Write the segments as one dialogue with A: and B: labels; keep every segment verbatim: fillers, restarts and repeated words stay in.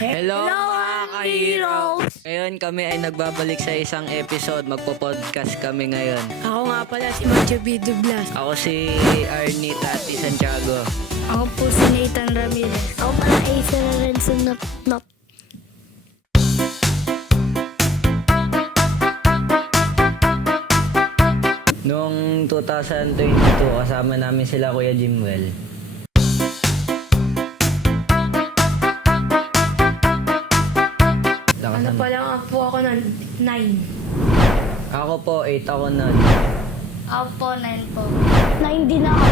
A: Hello, mga ka-heroes! Ngayon kami ay nagbabalik sa isang episode. Magpo-podcast kami ngayon.
B: Ako nga pala si Macho B. Dublas.
A: Ako si Arnie Tati Santiago.
B: Ako po si Nathan Ramirez.
C: Ako pala Ace Lorenzo Not Not.
A: Noong two thousand twenty-two, kasama namin sila Kuya Jimwell. Lakas
B: Ano
A: naman.
B: pa lang po ako ng nine.
A: Ako po, eight ako nun.
C: Ako po, nine po. Nine din ako.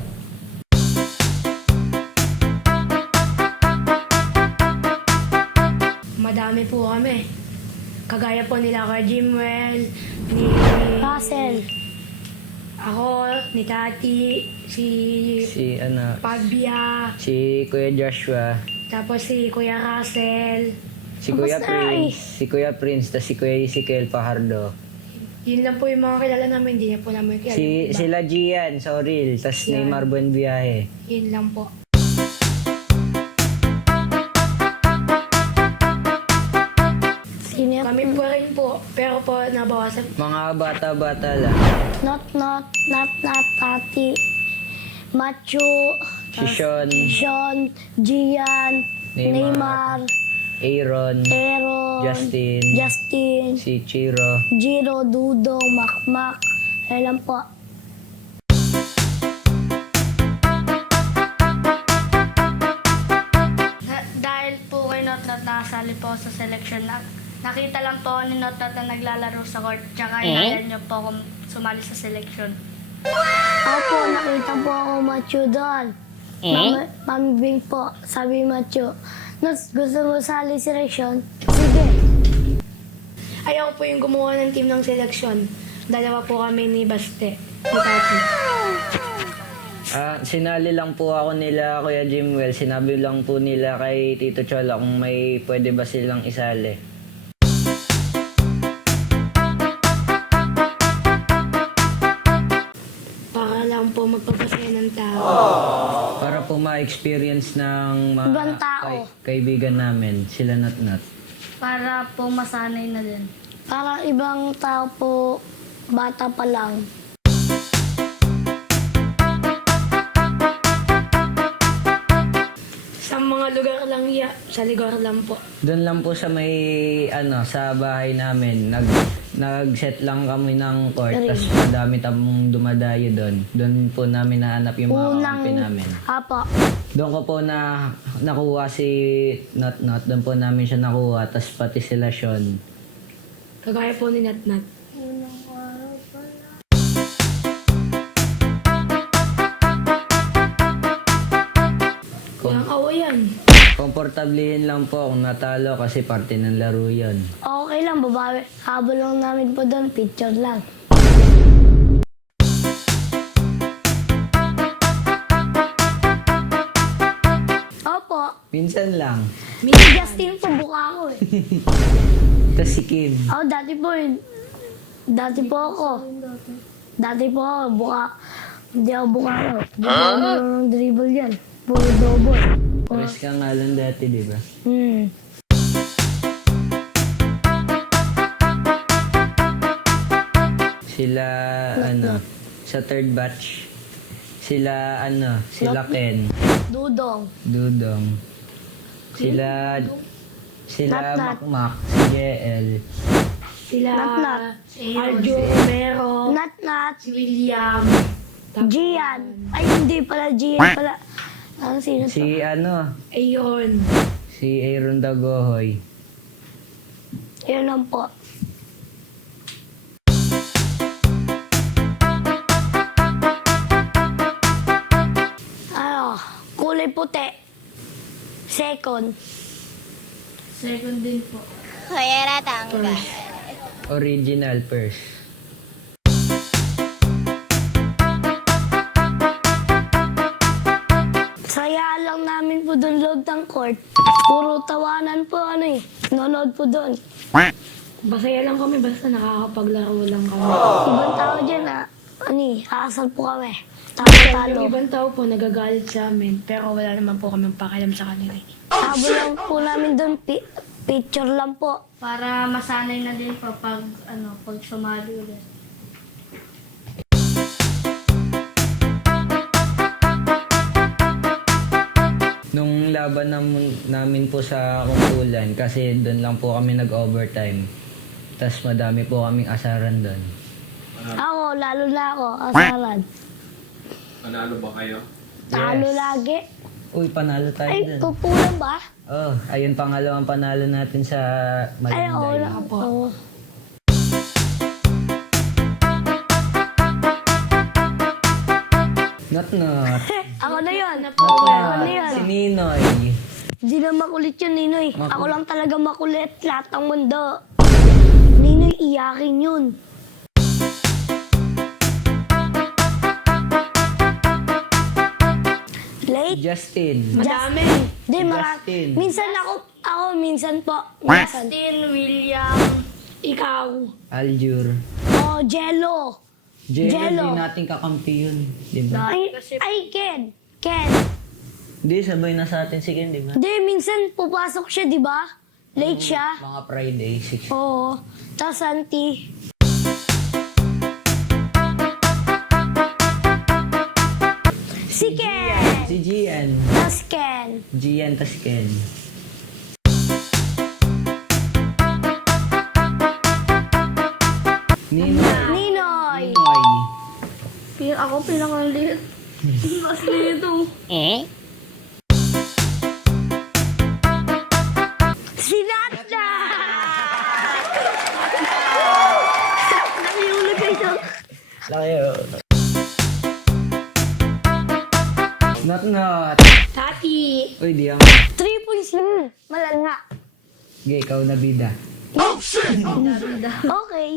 B: Madami po kami. Kagaya po nila kay Jimwell, ni
C: Russell.
B: ako, ni Tati, si
A: Si, ano,
B: Pabia,
A: si Kuya Joshua,
B: tapos si Kuya Russell.
A: si Kuya
C: Kamusta,
A: Prince, si Kuya Prince, tas si Kuya Ezekiel Pajardo.
B: Yun lang po yung mga kilala namin, hindi na po namin kilala.
A: Si,
B: Iba.
A: sila Gian, Soril, tas
B: Yan.
A: Neymar Buenviaje.
B: Yun lang po.
C: Sino yan?
B: Kami po rin po, pero po nabawasan.
A: Mga bata-bata lang.
C: Not Not, Not Not, Tati. Macho.
A: Si Sean,
C: Sean. Gian.
A: Neymar.
C: Neymar.
A: Aaron,
C: Aaron.
A: Justin,
C: Justin.
A: si Chiro.
C: Jiro, Dudong, Makmak. Ayun lang po.
D: Na, dahil po kay Notnot nakasali po sa selection na nakita lang po ni Notnot na naglalaro sa court tsaka inayan niyo po akong sumali sa selection.
C: Ako po, nakita po ako Macho doon. Mami, Mami Bing po, sabi Macho. Nos, gusto mo sali selection? Sige.
B: Ayaw po yung gumawa ng team ng seleksyon. Dalawa po kami ni Baste, ni Tati.
A: Ah, sinali lang po ako nila Kuya Jimwell. Sinabi lang po nila kay Tito Chola kung may pwede ba silang isali.
B: Para lang po magpapasaya ng tao.
A: Para po ma-experience ng mga
C: Ibang tao.
A: kay- kaibigan namin, sila Natnat.
D: Para po masanay na din.
C: Parang ibang tao po, bata pa lang.
B: Sa mga lugar lang ya, sa lugar lang po.
A: Doon lang po sa may ano sa bahay namin nag nag-set lang kami ng court
C: Ring.
A: tapos madami tamong dumadayo doon. Doon po namin nahanap yung mga
C: Unang,
A: kampi namin.
C: apo,
A: Doon ko po na nakuha si Not Not. Doon po namin siya nakuha tapos pati sila Sean.
B: Kagaya po ni Natnat.
A: Kom-
B: Walang awayan.
A: Komportablehin lang po kung natalo kasi parte ng laro yon.
C: okay lang, babawi. Habol lang namin po doon, picture lang. Opo,
A: Minsan lang.
C: si Justin po buka ako eh.
A: Tapos si Kim.
C: Ako dati po eh. Dati po ako. Dati po ako, buka. Hindi ako buka ako. Buka ako ng dribble yan. Puro double. Puro,
A: Pares ka nga lang dati, di ba?
C: hmm.
A: Sila, ano, sa third batch, sila, ano, sila Ken,
C: Dudong.
A: Dudong, sila, sila
C: Nat-nat.
A: Makmak, si J L,
B: Sila
C: Natnat.
B: Arjo Romero,
C: Nat Nat.
B: si William,
C: Gian. Ay, hindi pala Gian pala. Ano sino to?
A: si, ano,
B: Ayon.
A: si Aaron Dagohoy.
C: Yun lang po. Ano, kulay puti. Second.
D: Second din po.
A: Original first.
C: Saya lang namin po doon loob ng court. Puro tawanan po ano eh. Nanonood po doon.
B: Masaya lang kami, basta nakakapaglaro lang kami.
C: Ibang tao dyan ah. Ano eh, haasal po kami. Talo-talo.
B: Yung ibang tao po nagagalit sa amin, pero wala naman po kami pakialam sa kanila. eh.
C: Habol lang po namin doon, pi- picture lang po.
D: Para masanay na din po pag, ano, pag sumali ulit.
A: Nung laban namin, namin po sa kumpulan, kasi doon lang po kami nag-overtime. Tapos madami po kaming asaran doon.
C: Ako, lalo na ako, asaran.
E: Panalo ba kayo?
C: Talo lagi.
A: Uy, panalo tayo
C: Ay,
A: doon.
C: kupulan ba?
A: Oh, ayun pangalawang panalo natin sa
C: Ay, oo,
A: Malinday.
C: na po.
A: Not not.
C: Ako na yun.
A: Not
C: Ako
A: not.
C: na yun.
A: Si Ninoy.
C: Hindi na makulit yun, Ninoy.
A: Makulit.
C: Ako lang talaga makulit. Lahat ng mundo. Ninoy, iyakin yun. Late.
A: Justin.
B: Madami.
C: Di, mara-
A: Justin.
C: Minsan ako, ako, minsan po. Minsan.
D: Justin, William,
B: Ikaw.
A: Aljur.
C: Oh, Jello.
A: Jello,
C: Jello.
A: di natin kakampi yun. Di ba?
C: Ay, ay, Ken. Ken.
A: Di, sabay na sa atin si Ken, di ba?
C: Di, minsan pupasok siya, di ba? Late siya.
A: Mga Friday, six.
C: Oo. Tapos, auntie. Si Ken.
A: Si Gian.
C: Tapos Ken.
A: Gian, tas Ken. Ninoy.
C: Ninoy.
A: Ninoy.
D: Pin ako pinakaliit. Mas dito.
C: Si Natna! Nakihulog kayo.
A: Laki oh. Not not.
B: Tati.
A: Uy, di ang...
C: Three points lang. Malala.
A: Gay, ikaw na bida.
C: Okay.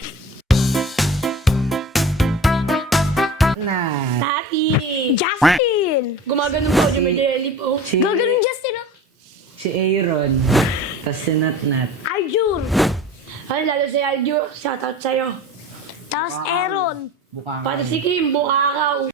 A: Na.
B: Tati.
C: Justin!
B: Gumagano po, dumideli po.
A: Si,
C: Gaganon Justin, oh.
A: si Aaron. Tas si Nat Nat.
C: Arjun.
B: Ay, lalo si Aljo. Shoutout sa'yo.
C: Tapos Aaron.
A: Bukang.
B: Pati si Kim, bukakaw.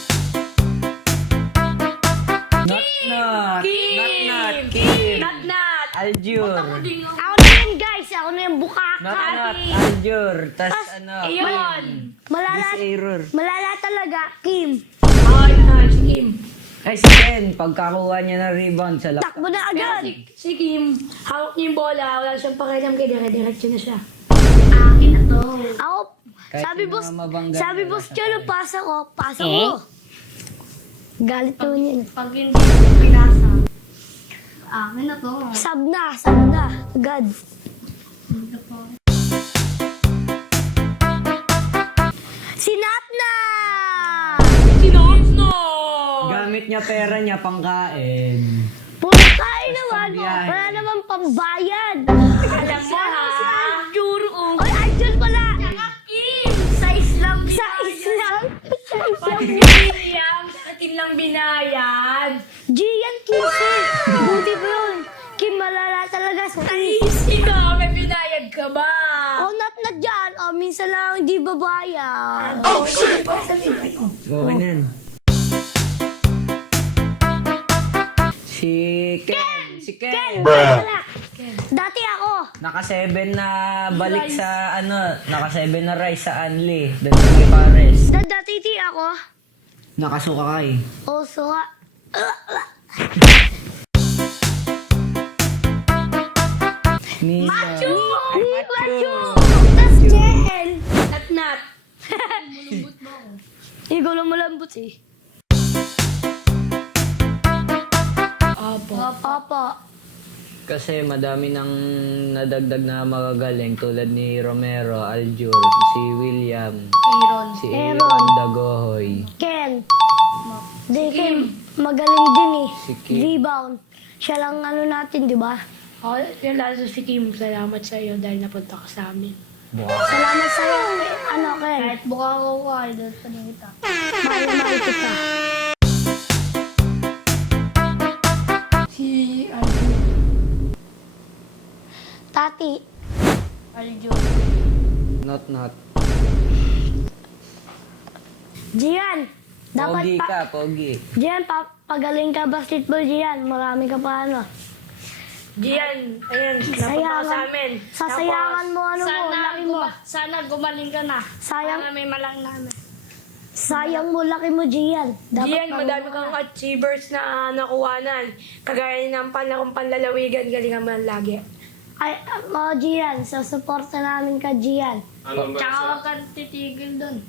A: Not not.
B: Kim!
A: Not not. Kim.
B: Nat Nat.
A: Aljur.
C: Ako na yan, guys. Ako na yung bukaka.
A: Not not. Aljur. Tas ano.
B: Iyon.
C: Malala,
A: This Aaron.
C: malala talaga, Kim.
B: Ay, ay, si Kim.
A: Ay si Ken. Pagkakuha niya ng rebound sa lap.
C: Takbo na
B: Pero
C: agad.
B: si, si Kim, hawak niya yung bola, wala siyang pakialam kay dire-diretso na siya.
D: Akin na to.
C: Ako,
A: Kahit
C: sabi
A: yung
C: boss,
A: mga mabangga
C: sabi
A: na
C: boss
A: nasa
C: Cholo,
A: tayo.
C: pasa ko, pasa ko. Galit naman yun.
D: Pag hindi ko pinasa, akin na to.
C: Sab na, sab na. Agad.
D: Dito po.
C: Sinat na!
B: Sinotno!
A: Gamit niya pera niya pangkain.
C: Puro kain naman.
A: biyahe.
C: Wala naman pambayad.
B: Alam mo ha?
C: Arjun, oh. Ay, Arjun pala.
D: Kim! Sa Islam
C: Sa Islam. Sa Islam.
B: Pati si William, sa atin lang binayad.
C: Gian Kise. Buti ba yun? Kim, malala talaga sa
B: Ikaw, may binayad ka ba?
C: Oh, not na dyan. Oh, minsan lang hindi babayad.
A: Okay na yan. Si Ken. Si Ken.
C: Wala. Dati ako.
A: Naka seven na balik sa ano. Naka seven na rice sa Anli. Doon sa may Pares.
C: Da- Dati ti ako.
A: Nakasuka kay.
C: Oh, so nga.
A: Ni
C: Machu! Machu! Tas Jen!
B: Nat Nat.
C: Ikaw lang malambot eh.
B: Opo.
C: Opo.
A: Kasi madami nang nadagdag na magagaling tulad ni Romero, Aljur, si William,
D: Aaron.
A: si
C: Aaron.
A: Aaron Dagohoy.
C: Ken. Di, Kim. Magaling din eh.
A: Si Kim.
C: Rebound. Siya lang ano natin, di ba?
B: Oh, yun lalo si Kim, salamat sa iyo dahil napunta ka sa amin.
A: Buka.
C: Salamat sa'yo. Ano, Ken?
D: Kahit buka ko ko, idol pa din kita.
C: Mahal na mahal kita.
B: Si Aljo.
C: Tati.
D: Aljo.
A: Not not.
C: Gian. Dapat
A: Pogi
C: pa,
A: ka, pogi.
C: Gian, pa, pagaling ka basketball, Gian. Marami ka pa ano.
B: Gian, ayun, napunta ka
C: Sayangan.
B: sa amin.
C: Sasayangan mo ano mo,
D: Sana,
C: laki mo.
D: guma- sana gumaling ka na.
C: Sayang.
D: Para may malang namin.
C: Sayang mo, laki mo, Gian. Dapat
B: Gian,
C: marunong
B: madami
C: ka.
B: kang achievers na nakuhanan. Kagaya ng panakong panlalawigan, galingan mo lang lagi.
C: Ay, ah, mga Gian, sa suporta namin ka, Gian.
E: Ano ba
D: Tsaka
E: sa...
D: huwag kang titigil dun.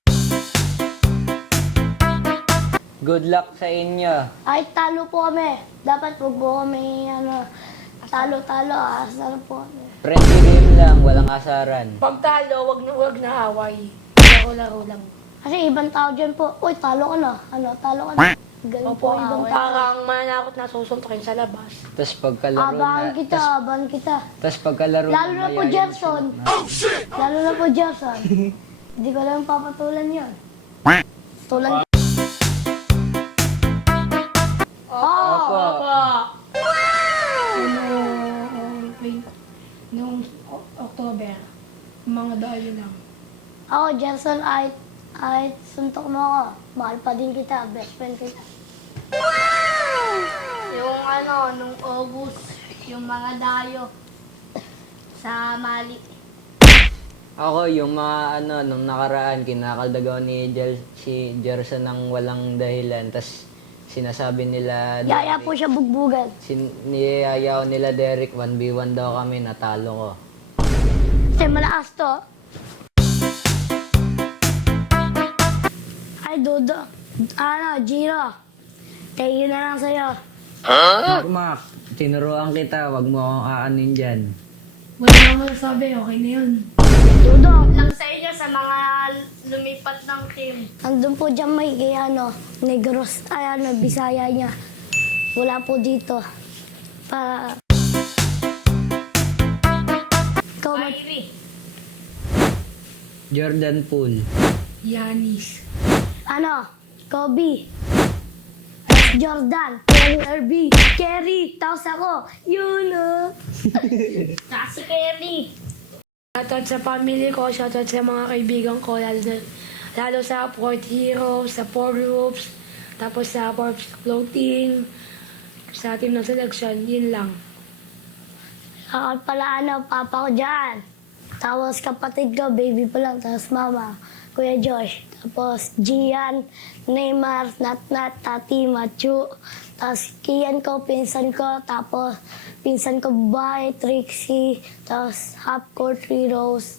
A: Good luck sa inyo.
C: Ay, talo po kami. Dapat wag po kami, ano, talo-talo, asar po kami.
A: Friendly game lang, walang asaran.
B: Pag talo, wag na, wag na away. Laro-laro lang.
C: Kasi ibang tao dyan po, uy, talo ka na. Ano, talo ka na. Ganun po,
B: Opo,
C: ibang tao.
B: parang manakot na susuntokin sa labas.
A: Tapos pagkalaro
C: Abangan
A: na...
C: kita, abangan kita.
A: Tapos pagkalaro
C: Lalo na po
A: mayayain
C: Jefferson. Lalo na po Jefferson. Hindi ko lang papatulan yun. Tulan.
A: Opo.
B: Ano, wait, noong O- October, mga dayo lang.
C: Ako, Jefferson, ay, ay, suntok mo ako. Mahal pa din kita, best friend kita.
D: Yung ano, nung August, yung mga dayo sa Mali.
A: Ako, yung mga ano, nung nakaraan, kinakaldagaw ni Jel, si Jerson ng walang dahilan. Tapos sinasabi nila...
C: Yaya po siya bugbugan.
A: Sin niyayaw nila Derek, one v one daw kami, natalo ko.
C: Kasi malakas to. Ay, Dodo. Ano, Giro. Thank you na lang sa'yo.
A: Mark, Mark, tinuruan kita, wag mo akong aanin dyan.
B: Wala naman sabi, okay na yun.
C: Dodo,
D: Lang sa inyo sa mga lumipat ng team.
C: andun po dyan may kay ano, Negros, ay ano, Bisaya niya. Wala po dito. Para... Ikaw, mag-
D: Kyrie.
A: Jordan Poole.
B: Yanis.
C: ano, Kobe. Alex Jordan. Kyrie Irving. Kerry. Tapos ako. Yun, oh.
D: Tsaka si Kerry.
B: Shoutout sa family ko, shoutout sa mga kaibigan ko, lalo, na- lalo sa Port Heroes, sa Four Groups, tapos sa Forbes Floating, sa team ng selection, yun lang.
C: Ako pala, ano, papa ko dyan. Tapos kapatid ko, baby pa lang. Tapos mama, Kuya Josh. Tapos Gian, Neymar, Natnat, Tati, Machu. Tapos Kian ko, pinsan ko. Tapos pinsan ko babae, Trixie. Tapos half court, three rows.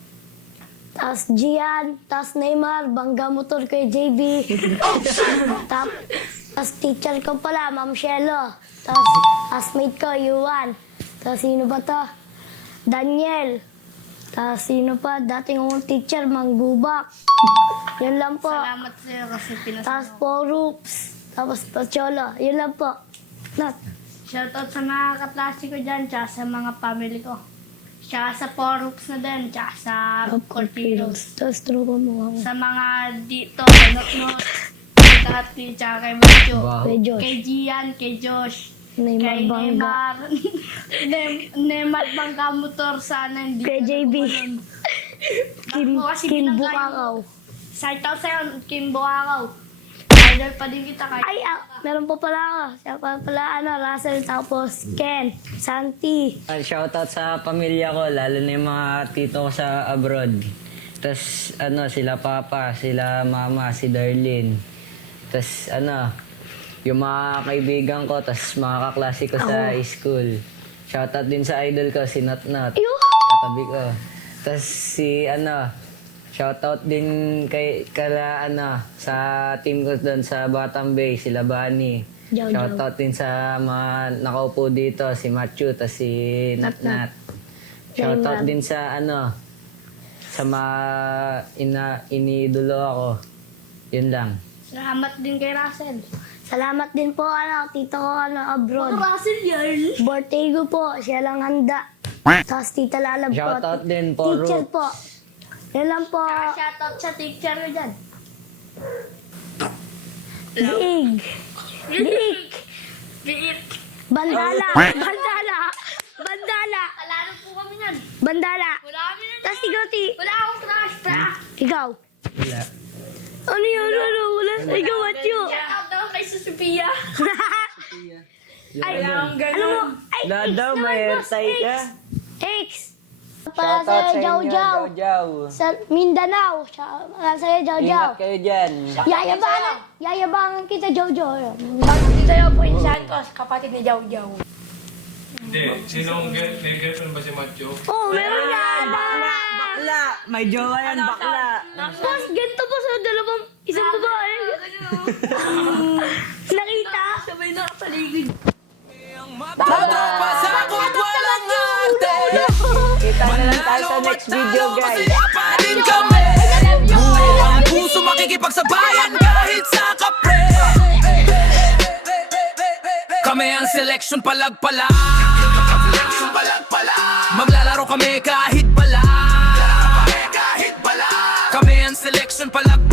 C: Tapos Gian, tapos Neymar, bangga motor kay J B. Tap, tapos teacher ko pala, Ma'am Shelo. Tapos classmate ko, Yuan. Tapos sino ba to? Daniel. Tapos sino pa? Dating kong teacher, Manggubak. Yun lang po.
D: Salamat sa'yo kasi
C: Tapos
D: pinasama.
C: po, Roops. Tapos Pacholo. Yun lang po. Not.
D: Shoutout sa mga kaklase ko dyan, tsaka sa mga family ko. Tsaka sa Forups na din, tsaka sa Corpiros.
C: Tapos true ko mo ako.
D: Sa mga dito, Not-Not, kay Tati, tsaka kay Macho.
A: Wow.
C: Kay Josh.
D: Kay Gian, kay Josh.
C: Neymar
D: Kay
C: Bangga.
D: Neymar. Nem- Neymar Bangga motor sana hindi.
C: Kay
D: na
C: J B.
D: nakuha nun.
C: Kim,
D: Ako kasi
C: Kim
D: binangga
C: Bukakaw.
D: Shoutout sa'yo, Kim Buakaw. Idol pa din kita kay
C: Ay, ah, meron pa pala ako. Siya pa pala, ano, Russell, tapos Ken, Santi.
A: Ah, shoutout sa pamilya ko, lalo na yung mga tito ko sa abroad. Tapos ano, sila papa, sila mama, si Darlene. Tapos ano, yung mga kaibigan ko, tapos mga kaklase ko sa school. Shoutout din sa idol ko, si Nat-Nat.
C: Yuh!
A: Katabi ko. Tapos si ano, shoutout din kay kala ano sa team ko doon sa Batam Bay, sila Bani.
C: Jow,
A: Shoutout din sa mga nakaupo dito, si Matthew, tapos si Natnat. Shoutout din sa ano sa mga ina iniidolo ako. Yun lang.
D: Salamat din kay Russell.
C: Salamat din po, ano, tito ko, ano, abroad.
D: Russell yan.
C: Bortego po, siya lang handa. Tapos tita Lalab po.
A: Shoutout din po,
C: Teacher
A: Ruth.
C: po. Yan lang po.
D: Tsaka shoutout sa teacher ko dyan.
C: Liig. Liig.
D: Biit.
C: Bandala. Bandala. Bandala.
D: Alaro po kami yan.
C: Bandala.
D: Wala kami na.
C: Tapos ikaw, ti.
D: Wala akong crush, pra.
C: Ikaw.
A: Wala.
C: Ano yun? Ano? Wala. Ay, gawat yun.
D: Shout out naman kay Sophia.
C: Ay,
B: Kailangan
C: ano
B: ganun.
C: mo? Ay,
A: Lahat
C: X
A: daw,
C: naman,
A: may
C: boss,
A: airtime
C: X.
A: ka.
C: X. Para
A: Shoutout
C: sa
A: sa
C: Jaw
A: inyo,
C: Jaw.
A: Jaw Jaw.
C: Sa Mindanao. Sa- Para sa Jaw Jaw.
A: Ingat kayo dyan.
C: Yayabangan, yayabangan kita, Jaw Jaw.
B: Bakit tayo po yung Santos, kapatid ni Jaw Jaw.
E: Hindi. Sinong get, may girlfriend ba si Matthew?
C: Oh, meron na.
A: Bakla! May jowa yan, bakla.
C: Boss, ganito po sa dalawang isang babae. Nakita?
B: Sabay na sa ligid.
F: Pasakot walang arte.
A: Kita na lang tayo sa next video, guys.
F: Pa din kami. Buo ang puso makikipagsabayan kahit sa kapre. Kami ang selection palag-palag. Maglalaro kami kahit bala. Kami ang selection palag-palag.